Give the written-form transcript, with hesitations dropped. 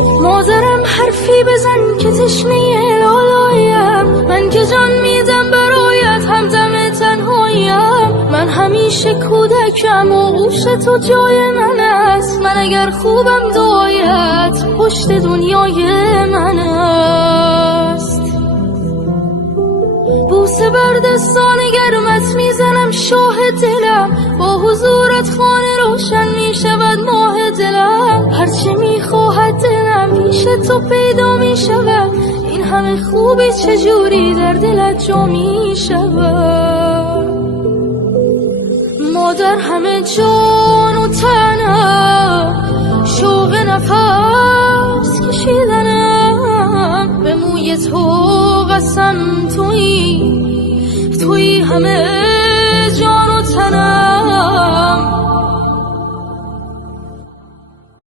مادرم حرفی بزن که تشنه لالایم، من که جان میدم برایت همدم تنهایم. من همیشه کودکم و گوش تو جای من است، من اگر خوبم دعایت پشت دنیای من است. بوسه بر دستان گرمت میزنم شاه دلم، با حضورت خانه روشن میشود ماه دلم. هرچه میخواهد دلم پیش تو پیدا میشود، این همه خوبی چجوری در دلت جا میشود. مادر همه جان و تنم، شوق نفس کشیدنم، به موی تو قسم تویی همه